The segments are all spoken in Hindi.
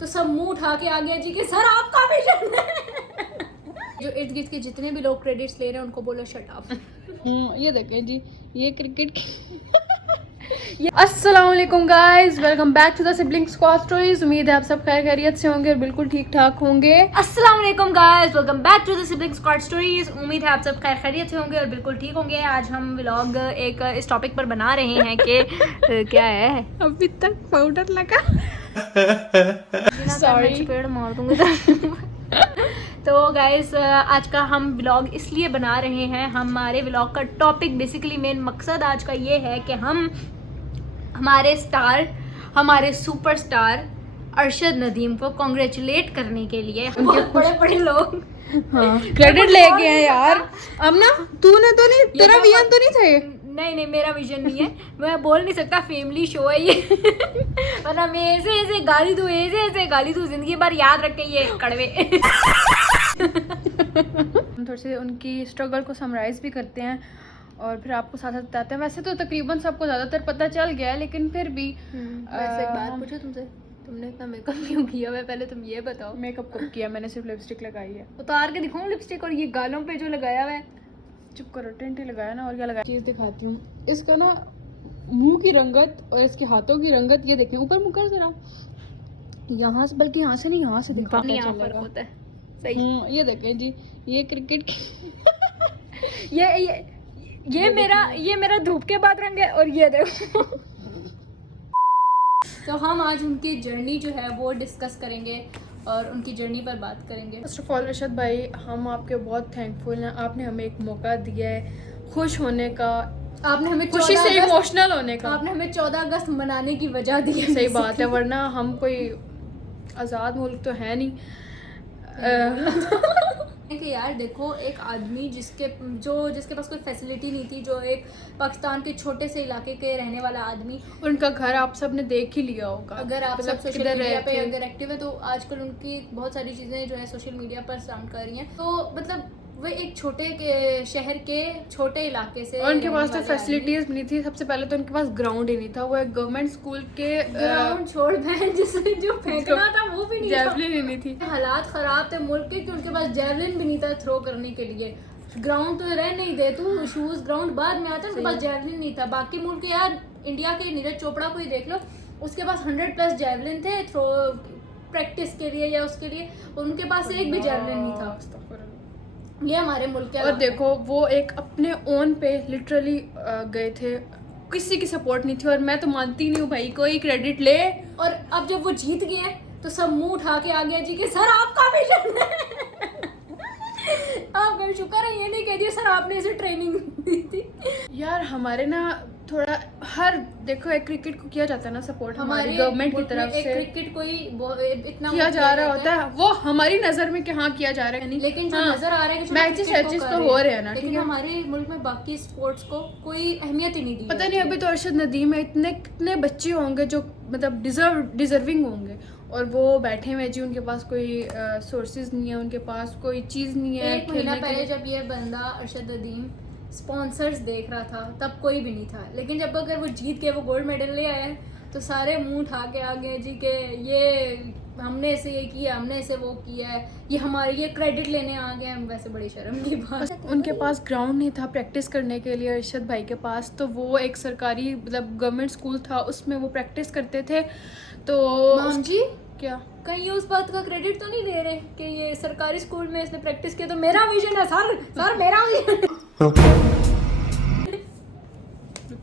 तो सब मुंह उठा के आ गया जी कि सर आपका विजन है। जो इर्द गिर्द के जितने भी लोग क्रेडिट्स ले रहे हैं उनको बोलो शट अप। ये देखें जी, ये क्रिकेट अस्सलाम वालेकुम guys, welcome back to the sibling squad stories. उम्मीद है आप सब खैर खैरियत से होंगे और बिल्कुल ठीक ठाक होंगे। अस्सलाम वालेकुम guys, welcome back to the sibling squad stories. उम्मीद है आप सब खैर खैरियत से होंगे और बिल्कुल ठीक होंगे। आज हम व्लॉग एक इस टॉपिक पर बना रहे हैं कि क्या है, अभी तक पाउडर लगा। सॉरी पेड़ मार दूंगी। तो गाइस आज का हम व्लॉग इसलिए बना रहे हैं, हमारे व्लॉग का टॉपिक बेसिकली मेन मकसद आज का ये है कि हम हमारे स्टार, हमारे सुपरस्टार अरशद नदीम को कॉन्ग्रेचुलेट करने के लिए बहुत बड़े बड़े लोग क्रेडिट लेके हैं यार। अब ना तूने तो नहीं, तेरा विजन तो नहीं था ये? नहीं मेरा विजन नहीं है, मैं बोल नहीं सकता, फैमिली शो है ये। वरना मैं ऐसे ऐसे गाली दूं जिंदगी भर याद रख के ये कड़वे। हम थोड़ी सी उनकी स्ट्रगल को समराइज भी करते हैं और फिर आपको साथ साथ बताते हैं। वैसे तो तकरीबन सबको ज़्यादातर पता चल गया है, लेकिन फिर भी वैसे एक बात पूछो तुमसे, तुमने इतना मेकअप क्यों किया हुआ है, पहले तुम ये बताओ। मेकअप कब किया? मैंने सिर्फ लिपस्टिक लगाई है। उतार के दिखाऊं लिपस्टिक, और ये गालों पे जो लगाया हुआ है। चुप करो, टेंट ही लगाया ना, और क्या लगाया। चीज़ दिखाती हूँ, इसका ना मुंह की रंगत और इसके हाथों की रंगत ये देखें। ऊपर मुँह कर जरा, यहाँ से, बल्कि यहाँ से नहीं, यहाँ से दिखा होता है सही। ये देखें जी, ये क्रिकेट ये मेरा धूप के बाद रंग है, और ये देखो। तो हम आज उनकी जर्नी जो है वो डिस्कस करेंगे और उनकी जर्नी पर बात करेंगे। फर्स्ट ऑफ ऑल अरशद भाई, हम आपके बहुत थैंकफुल हैं। आपने हमें एक मौका दिया है खुश होने का, आपने हमें खुशी से इमोशनल होने का। आपने हमें 14 अगस्त मनाने की वजह दी है। सही बात है, वरना हम कोई आज़ाद मुल्क तो है नहीं। कि यार देखो, एक आदमी जिसके पास कोई फैसिलिटी नहीं थी, जो एक पाकिस्तान के छोटे से इलाके के रहने वाला आदमी, उनका घर आप सब ने देख ही लिया होगा। अगर आप मतलब सब सोशल मीडिया पे अगर एक्टिव है तो आजकल उनकी बहुत सारी चीज़ें जो है सोशल मीडिया पर साउंड कर रही हैं। तो मतलब वो एक छोटे के शहर के छोटे इलाके से, और उनके पास तो फैसिलिटीज नहीं थी। सबसे पहले तो उनके पास ग्राउंड ही नहीं था। वो एक गवर्नमेंट स्कूल के ग्राउंड छोड़ बहन, जिससे जो फेंकना था वो भी नहीं था। जैवलिन ही नहीं थी। हालात खराब थे मुल्क के कि उनके पास जैवलिन भी नहीं था थ्रो करने के लिए। ग्राउंड तो रह नहीं दे तू, शूज ग्राउंड बाद में आता है, उनके पास जैवलिन नहीं था। बाकी मुल्क यार, इंडिया के नीरज चोपड़ा को ही देख लो, उसके पास 100+ जैवलिन थे थ्रो प्रैक्टिस के लिए या उसके लिए, उनके पास एक भी जैवलिन नहीं था। ये हमारे मुल्क के। और देखो, वो एक अपने ओन पे लिटरली गए थे, किसी की सपोर्ट नहीं थी। और मैं तो मानती नहीं हूँ भाई कोई क्रेडिट ले। और अब जब वो जीत गए तो सब मुंह उठा के आ गया जी कि सर आपका विजन है। आपका शुक्र है ये नहीं कह दिया सर आपने इसे ट्रेनिंग दी थी। यार हमारे ना थोड़ा हर देखो, एक क्रिकेट को किया जाता है ना सपोर्ट, हमारी गवर्नमेंट की तरफ से क्रिकेट कोई इतना किया जा रहा होता है। वो हमारी नजर में कि हाँ किया जा रहा है, लेकिन जो नजर आ रहा है कि मैचेस तो हो रहे हैं ना, लेकिन हमारे मुल्क में बाकी स्पोर्ट्स को कोई अहमियत ही नहीं दी। पता नहीं अभी तो अरशद नदीम है, कितने बच्चे होंगे जो मतलब डिजर्विंग होंगे, और वो बैठे हुए जी, उनके पास कोई सोर्सेज नहीं है, उनके पास कोई चीज नहीं है। एक महीना पहले जब ये बंदा अरशद नदीम स्पॉन्सर्स देख रहा था तब कोई भी नहीं था, लेकिन जब अगर वो जीत के वो गोल्ड मेडल ले आए तो सारे मुंह उठा के आ गए जी के ये हमने इसे ये किया, हमने इसे वो किया है, ये हमारे ये क्रेडिट लेने आ गए। वैसे बड़ी शर्म की बात, उनके पास ग्राउंड नहीं था प्रैक्टिस करने के लिए अरशद भाई के पास। तो वो एक सरकारी मतलब गवर्नमेंट स्कूल था, उसमें वो प्रैक्टिस करते थे। तो माम जी क्या कहीं उस बात का क्रेडिट तो नहीं दे रहे कि ये सरकारी स्कूल में इसने प्रैक्टिस किया? तो मेरा विजन है सर मेरा विजन।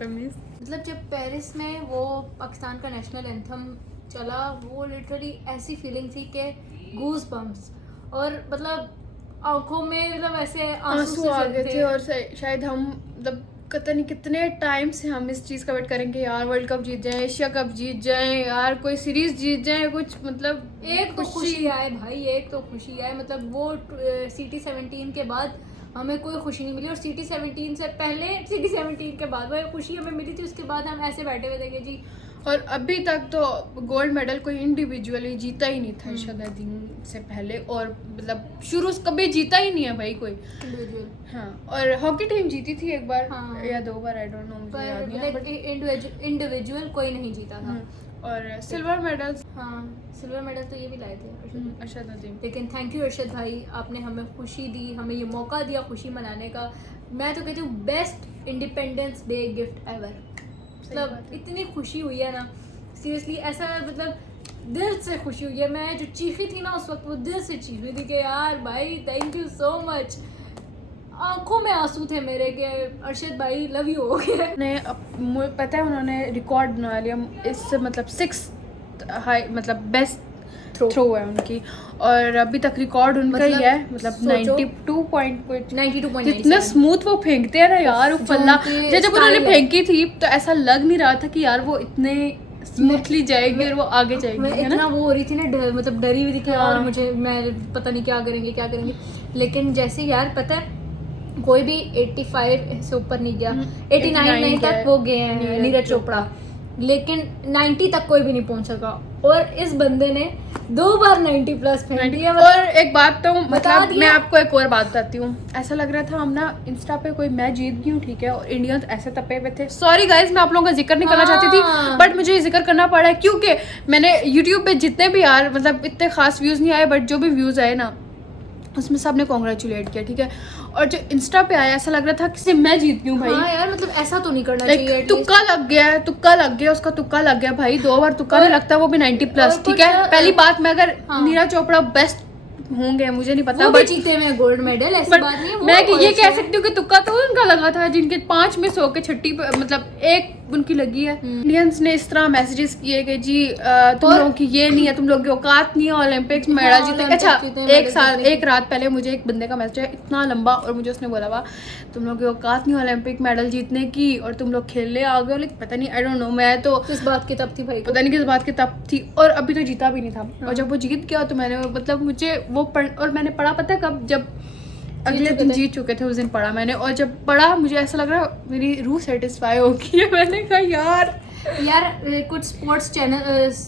मतलब जब पेरिस में वो पाकिस्तान का नेशनल एंथम चला, वो लिटरली ऐसी फीलिंग थी कि गूज बम्प्स, और मतलब आंखों में मतलब ऐसे आंसू आ गए थे। और शायद हम मतलब पता नहीं कितने टाइम से हम इस चीज़ का वेट करेंगे यार, वर्ल्ड कप जीत जाए, एशिया कप जीत जाए, यार कोई सीरीज जीत जाए, कुछ मतलब एक तो खुशी आए भाई, एक तो खुशी आए। मतलब वो CT 17 के बाद हमें कोई खुशी नहीं मिली, और CT 17 से पहले, CT 17 के बाद वो खुशी हमें मिली थी। उसके बाद हम ऐसे बैठे हुए थे जी। और अभी तक तो गोल्ड मेडल कोई इंडिविजुअली जीता ही नहीं था अरशद नदीम से पहले, और मतलब शुरू से कभी जीता ही नहीं है भाई कोई इंडिविजुअल। हाँ, और हॉकी टीम जीती थी एक बार, हाँ, या 2 बार, आई डोंट नो, मुझे याद नहीं है, इंडिविजुअल कोई नहीं जीता था। और सिल्वर मेडल्स हाँ सिल्वर मेडल तो ये भी लाए थे अरशद नदीम। लेकिन थैंक यू अरशद भाई, आपने हमें खुशी दी, हमें ये मौका दिया खुशी मनाने का। मैं तो कहती हूँ best independence day gift ever. मतलब इतनी खुशी हुई है ना सीरियसली, ऐसा मतलब दिल से खुशी हुई है। मैं जो चीखी थी ना उस वक्त, वो दिल से चीख रही थी कि यार भाई थैंक यू सो मच। आंखों में आंसू थे मेरे के अरशद भाई लव यू हो गया। मुझे पता है उन्होंने रिकॉर्ड बना लिया इससे, मतलब 6 हाई मतलब बेस्ट थ्रो है उनकी, और अभी तक रिकॉर्ड उनका ही है, मतलब 92.92 इतना स्मूथ वो फेंकते हैं ना यार ऊपर। जब उन्होंने फेंकी थी तो ऐसा लग नहीं रहा था कि यार वो इतने स्मूथली जाएगी और वो आगे जाएगी, मैं है ना। इतना वो हो रही थी ना मतलब डरी हुई थी कि यार मुझे, मैं पता नहीं क्या करेंगे। लेकिन जैसे यार पता है कोई भी 85 से ऊपर नहीं गया, 89 तक वो गए हैं नीरज चोपड़ा, लेकिन 90 तक कोई भी नहीं पहुंच सका। और इस बंदे ने 2 बार 90 प्लस फेंक दिया। और एक बात तो मतलब मैं आपको एक और बात बताती हूँ, ऐसा लग रहा था हम ना इंस्टा पे कोई मैं जीत गई हूँ, ठीक है, और इंडियंस ऐसे तपे हुए थे। सॉरी गाइज, मैं आप लोगों का जिक्र नहीं करना चाहती थी, बट मुझे ये जिक्र करना पड़ा है क्योंकि मैंने यूट्यूब पे जितने भी यार मतलब इतने खास व्यूज नहीं आए, बट जो भी व्यूज आए ना उसमें सबने कॉन्ग्रेचुलेट किया, ठीक है। और जो इंस्टा पे आया ऐसा लग रहा था कि मैं जीत गई हूँ भाई। हाँ यार मतलब ऐसा तो नहीं करना चाहिए। तुक्का लग गया उसका तुक्का लग गया भाई, 2 बार तुक्का नहीं लगता, वो भी 90 प्लस, ठीक है। पहली बात में अगर नीरज चोपड़ा बेस्ट होंगे मुझे नहीं पता, बट जीते में गोल्ड मेडल, ऐसी बात नहीं है। मैं ये कह सकती हूँ कि तुक्का तो उनका लगा था जिनके 5 मिस होके 6 मतलब 1 उनकी लगी है। इंडियंस ने इस तरह मैसेजेस किए कि जी तुम लोगों की ये नहीं है, तुम लोगों की औकात नहीं है ओलंपिक्स में मेडल जीते। अच्छा एक रात पहले मुझे एक बंदे का मैसेज है इतना लंबा, और मुझे उसने बोला हुआ तुम लोगों की औकात नहीं ओलंपिक मेडल जीतने की और तुम लोग खेलने आ गए। लेकिन पता नहीं, आई डोंट नो, मैं तो किस बात की तब थी भाई, पता नहीं किस बात की तब थी, और अभी तो जीता भी नहीं था। और जब वो जीत गया तो मैंने मतलब मुझे वो और मैंने पढ़ा पता कब, जब अगले दिन जीत चुके थे उस दिन पढ़ा मैंने, और जब पढ़ा मुझे ऐसा लग रहा मेरी रूह सेटिस्फाई हो गई है। मैंने कहा यार कुछ स्पोर्ट्स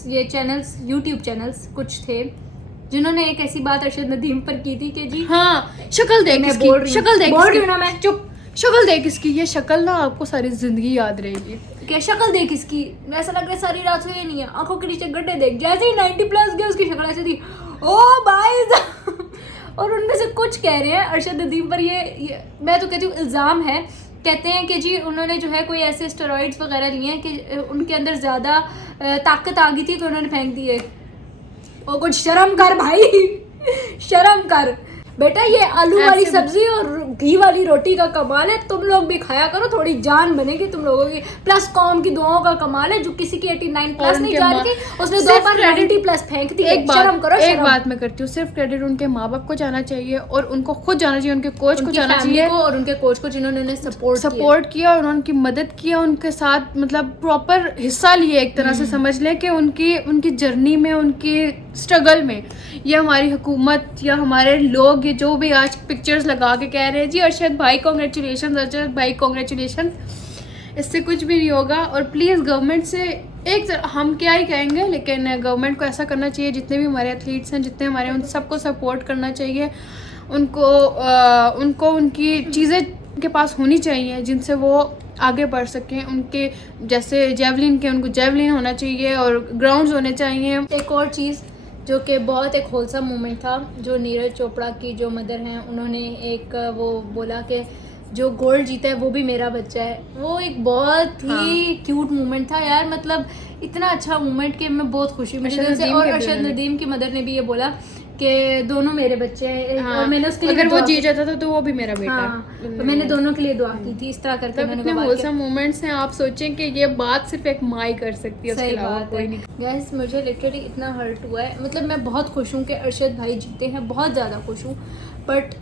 ये चैनल्स, यूट्यूब चैनल्स कुछ थे जिन्होंने एक ऐसी बात अरशद नदीम पर की थी कि जी हाँ शक्ल देख इसकी, शक्ल देख इसकी, चुप, शक्ल देख इसकी, ये शक्ल ना आपको सारी जिंदगी याद रहेगी। क्या शक्ल देख इसकी, ऐसा लग रहा है सारी रात सोई नहीं है, आंखों के नीचे गड्ढे देख। जैसे ही 90 प्लस गए उसकी शक्ल ऐसी थी, ओ भाई। और उनमें से कुछ कह रहे हैं अरशद नदीम पर ये मैं तो कहती हूँ इल्ज़ाम है, कहते हैं कि जी उन्होंने जो है कोई ऐसे स्टेरॉइड्स वगैरह लिए हैं कि उनके अंदर ज़्यादा ताकत आ गई थी तो उन्होंने फेंक दिए। ओ कुछ शर्म कर भाई, शर्म कर बेटा। ये आलू वाली सब्जी और घी वाली रोटी का कमाल है, तुम लोग भी खाया करो, थोड़ी जान बनेगी तुम लोगों की। प्लस कौम की दुआओं का कमाल है, जो किसी की 89 प्लस नहीं जा रही थी उसने 2 बार 90 प्लस फेंक दी। शर्म करो। एक बात मैं करती हूँ, सिर्फ क्रेडिट उनके माँ बाप को जाना चाहिए और उनको खुद जाना चाहिए, उनके कोच को जाना चाहिए, और उनके कोच को जिन्होंने उन्हें सपोर्ट किया और उनकी मदद किया, उनके साथ मतलब प्रॉपर हिस्सा लिए, एक तरह से समझ लें कि उनकी जर्नी में, उनकी स्ट्रगल में। ये हमारी हुकूमत या हमारे लोग ये जो भी आज पिक्चर्स लगा के कह रहे हैं जी अरशद भाई कॉन्ग्रेचुलेशन, अरशद भाई कॉन्ग्रेचुलेशन, इससे कुछ भी नहीं होगा। और प्लीज़ गवर्नमेंट से हम क्या ही कहेंगे, लेकिन गवर्नमेंट को ऐसा करना चाहिए, जितने भी हमारे एथलीट्स हैं, जितने हमारे, उन सबको सपोर्ट करना चाहिए। उनको उनकी चीज़ें उनके पास होनी चाहिए जिनसे वो आगे बढ़ सकें। उनके जैसे जेवलिन के, उनको जेवलिन होना चाहिए और ग्राउंड्स होने चाहिए। एक और चीज़ जो कि बहुत एक होलसम मोमेंट था, जो नीरज चोपड़ा की जो मदर हैं उन्होंने एक वो बोला कि जो गोल्ड जीता है वो भी मेरा बच्चा है। वो एक बहुत ही क्यूट मोमेंट था यार, मतलब इतना अच्छा मोमेंट कि मैं बहुत खुशी हुई। और अरशद नदीम की मदर ने भी ये बोला कि दोनों मेरे बच्चे हैं। हाँ, और मैंने उसके लिए अगर वो जीत जाता था तो वो भी मेरा बेटा। हाँ, तो मैंने दोनों के लिए दुआ की थी, इस तरह करके मैंने इतने होलसम मोमेंट्स हैं, आप सोचें कि ये बात सिर्फ एक माँ ही कर सकती है, उसके अलावा कोई नहीं। गाइस मुझे लिटरली इतना हर्ट हुआ है, मतलब मैं बहुत खुश हूँ कि अरशद भाई जीते हैं, बहुत ज़्यादा खुश हूँ। बट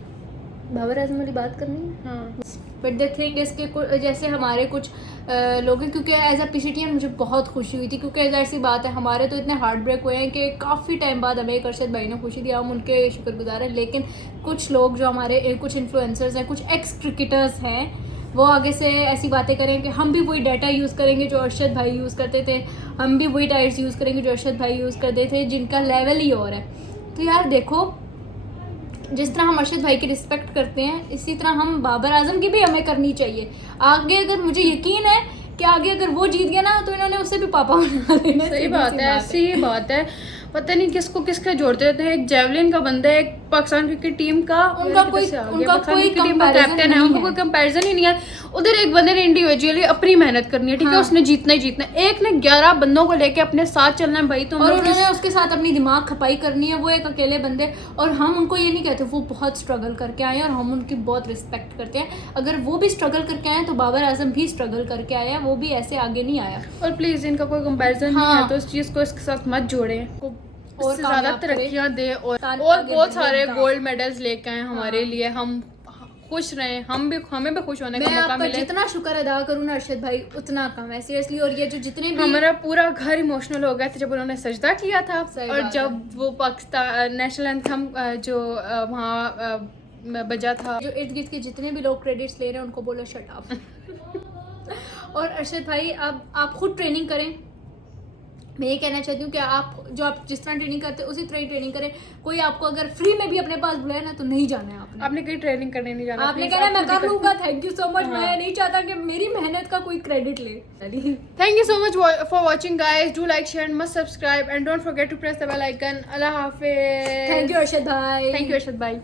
बाबर आजम वाली बात करनी है। हाँ, बट द थिंग इसके जैसे हमारे कुछ लोग हैं, क्योंकि एज अ पीसीटीएन मुझे बहुत खुशी हुई थी, क्योंकि ऐसी बात है हमारे तो इतने हार्ट ब्रेक हुए हैं कि काफ़ी टाइम बाद हमें एक अरशद भाई ने खुशी दी, हम उनके शुक्रगुजार हैं। लेकिन कुछ लोग जो हमारे कुछ इन्फ्लुएंसर्स हैं, कुछ एक्स क्रिकेटर्स हैं, वो आगे से ऐसी बातें करें कि हम भी वही डाटा यूज़ करेंगे जो अरशद भाई यूज़ करते थे, हम भी वही टाइट्स यूज़ करेंगे जो अरशद भाई यूज़ करते थे, जिनका लेवल ही और है। तो यार देखो, जिस तरह हम अरशद भाई की रिस्पेक्ट करते हैं, इसी तरह हम बाबर आजम की भी हमें करनी चाहिए। आगे अगर मुझे यकीन है कि आगे अगर वो जीत गया ना तो इन्होंने उससे भी पापा बना देना। सही बात है, ऐसी ही बात है। पता नहीं किसको किसके जोड़ते रहते हैं। एक जेवलिन का बंदा है, एक पाकिस्तान क्रिकेट टीम का, उनका कोई कैप्टन है, उनका कोई कंपैरिजन ही नहीं है। उधर एक बंदे ने इंडिविजुअली अपनी मेहनत करनी है, ठीक है, उसने जीतना ही जीतना है। एक ने 11 बंदों को लेके अपने साथ चलना है भाई, तो और उन्होंने उसके साथ अपनी दिमाग खपाई करनी है, वो एक अकेले बंदे। और हम उनको ये नहीं कहते, वो बहुत स्ट्रगल करके आए हैं और हम उनकी बहुत रिस्पेक्ट करते हैं। अगर वो भी स्ट्रगल करके आए तो बाबर आजम भी स्ट्रगल करके आया है, वो भी ऐसे आगे नहीं आया। और प्लीज इनका कोई कंपैरिजन नहीं है, तो इस चीज को इसके साथ मत जोड़े, और ज्यादा तरक्कियां दे और बहुत सारे गोल्ड मेडल्स लेके आए हमारे लिए। हम खुश रहे, हमें भी खुश होने का मौका मिले। जितना शुक्र अदा करूँ ना अरशद भाई उतना कम है सीरियसली। और ये जो जितने भी हमारा पूरा घर इमोशनल हो गया था जब उन्होंने सजदा किया था, और जब वो पाकिस्तान नेशनल एंथम जो वहाँ बजा था। जो इर्द गिर्द के जितने भी लोग क्रेडिट्स ले रहे हैं उनको बोलो शट अप। और अरशद भाई अब आप खुद ट्रेनिंग करें। मैं ये कहना चाहती हूँ कि आप जिस तरह ट्रेनिंग करते हैं उसी तरह ही ट्रेनिंग करें। कोई आपको अगर फ्री में भी अपने पास बुलाए ना तो नहीं जाना है आपने कहीं ट्रेनिंग करने नहीं जाना। आपने कहना मैं कर लूंगा, थैंक यू सो मच। मैं नहीं चाहता कि मेरी मेहनत का कोई क्रेडिट ले। Thank you so much for watching guys, do like share must subscribe and don't forget to press the bell icon. अल्लाह हाफिज। थैंक यू अरशद भाई। थैंक यू अरशद भाई।